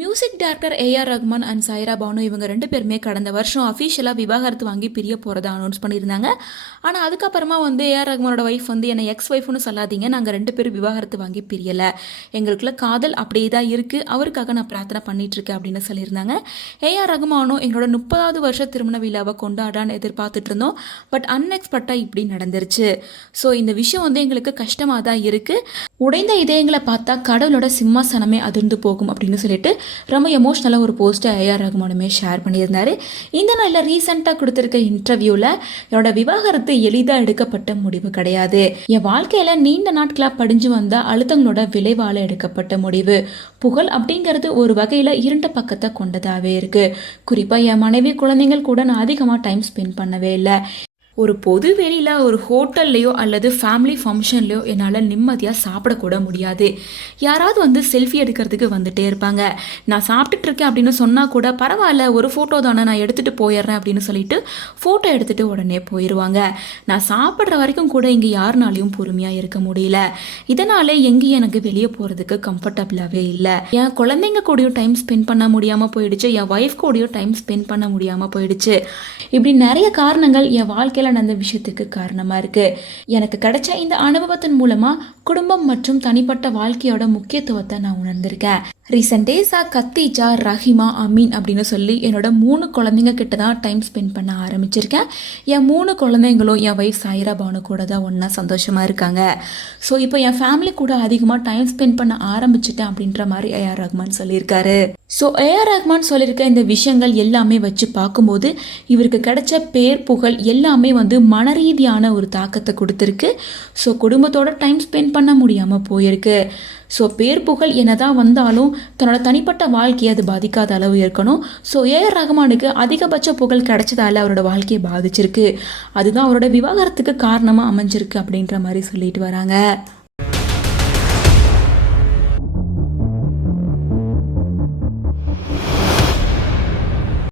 Music director A R Rahman and Saira Banu இவங்க 2 பேருமே கடந்த வருஷம் அஃபிஷியலாக விவாகரத்து வாங்கி பிரிய போகிறதா அனௌன்ஸ் பண்ணியிருந்தாங்க. ஆனால் அதுக்கப்புறமா ஏஆர் ரஹ்மானோட ஒய்ஃப் என்னை எக்ஸ் ஒய்ஃப்னு சொல்லாதீங்க, நாங்கள் 2 பேரும் விவாகரத்து வாங்கி பிரியலை, எங்களுக்குள்ள காதல் அப்படியே தான் இருக்குது, அவருக்காக நான் பிரார்த்தனை பண்ணிகிட்ருக்கேன் அப்படின்னு சொல்லியிருந்தாங்க. ஏஆர் ரஹ்மானும் எங்களோட 30வது வருஷ திருமண விழாவை கொண்டாடான்னு எதிர்பார்த்துட்டு இருந்தோம். பட் அன்எக்ஸ்பெக்டாக இப்படி நடந்துருச்சு. ஸோ இந்த விஷயம் எங்களுக்கு கஷ்டமாக தான் இருக்குது. உடைந்த இதயங்களை பார்த்தா கடவுளோட சிம்மாசனமே அதிர்ந்து போகும் அப்படின்னு சொல்லிட்டு ரொம்ப எமோஷ்னலாக ஒரு போஸ்ட்டை ஏஆர் ரஹ்மானுமே ஷேர் பண்ணியிருந்தாரு. இந்த நாளில் ரீசெண்டாக கொடுத்துருக்க இன்டர்வியூவில் என்னோட விவாகரத்து எளிதாக எடுக்கப்பட்ட முடிவு கிடையாது, என் வாழ்க்கையில் நீண்ட நாட்களாக படிஞ்சு வந்த அழுத்தங்களோட விளைவால் எடுக்கப்பட்ட முடிவு. புகழ் அப்படிங்கிறது ஒரு வகையில் இருண்ட பக்கத்தை கொண்டதாகவே இருக்குது. குறிப்பாக என் மனைவி குழந்தைங்கள் கூட நான் அதிகமாக டைம் ஸ்பெண்ட் பண்ணவே இல்லை. ஒரு பொது வெளியில் ஒரு ஹோட்டல்லையோ அல்லது ஃபேமிலி ஃபங்க்ஷன்லையோ என்னால் நிம்மதியாக சாப்பிடக்கூட முடியாது. யாராவது செல்ஃபி எடுக்கிறதுக்கு வந்துட்டே இருப்பாங்க. நான் சாப்பிட்டுட்டு இருக்கேன் அப்படின்னு சொன்னால் கூட பரவாயில்ல, ஒரு ஃபோட்டோ தானே, நான் எடுத்துகிட்டு போயிடுறேன் அப்படின்னு சொல்லிட்டு ஃபோட்டோ எடுத்துகிட்டு உடனே போயிடுவாங்க. நான் சாப்பிட்ற வரைக்கும் கூட இங்கே யாருனாலையும் பொறுமையாக இருக்க முடியல. இதனால் எங்கேயும் எனக்கு வெளியே போகிறதுக்கு கம்ஃபர்டபுளாகவே இல்லை. என் குழந்தைங்க கூடயும் டைம் ஸ்பெண்ட் பண்ண முடியாமல் போயிடுச்சு, என் ஒய்ஃப் கூடயும் டைம் ஸ்பெண்ட் பண்ண முடியாமல் போயிடுச்சு. இப்படி நிறைய காரணங்கள் என் வாழ்க்கையில் நடந்த விஷயத்துக்கு காரணமாக இருக்குது. எனக்கு கிடைச்ச இந்த அனுபவத்தின் மூலமாக குடும்பம் மற்றும் தனிப்பட்ட வாழ்க்கையோட முக்கியத்துவத்தை நான் உணர்ந்திருக்கேன். ரீசெண்ட் டேஸாக கத்தீஜா, ரஹிமா, அமீன் அப்படின்னு சொல்லி என்னோட 3 குழந்தைங்க கிட்ட தான் டைம் ஸ்பெண்ட் பண்ண ஆரம்பிச்சிருக்கேன். என் 3 குழந்தைங்களும் என் ஒய்ஃப் சாய்ரா பானு கூட தான் ஒன்றா சந்தோஷமாக இருக்காங்க. ஸோ இப்போ என் ஃபேமிலி கூட அதிகமாக டைம் ஸ்பெண்ட் பண்ண ஆரம்பிச்சிட்டேன் அப்படின்ற மாதிரி ஏஆர் ரஹ்மான் சொல்லியிருக்காரு. ஸோ ஏஆர் ரஹ்மான் சொல்லியிருக்க இந்த விஷயங்கள் எல்லாமே வச்சு பார்க்கும்போது இவருக்கு கிடைச்ச பேர், புகழ் எல்லாமே மனரீதியான ஒரு தாக்கத்தை கொடுத்துருக்கு. ஸோ குடும்பத்தோட டைம் ஸ்பெண்ட் பண்ண முடியாமல் போயிருக்கு. ஸோ பேர், புகழ் என்னதான் வந்தாலும் தன்னோட தனிப்பட்ட வாழ்க்கையை அது பாதிக்காத அளவு இருக்கணும். ஸோ ஏஆர் ரஹ்மானுக்கு அதிகபட்ச புகழ் கிடைச்சதால அவரோட வாழ்க்கையை பாதிச்சிருக்கு. அதுதான் அவரோட விவாகரத்துக்கு காரணமாக அமைஞ்சிருக்கு அப்படின்ற மாதிரி சொல்லிட்டு வராங்க.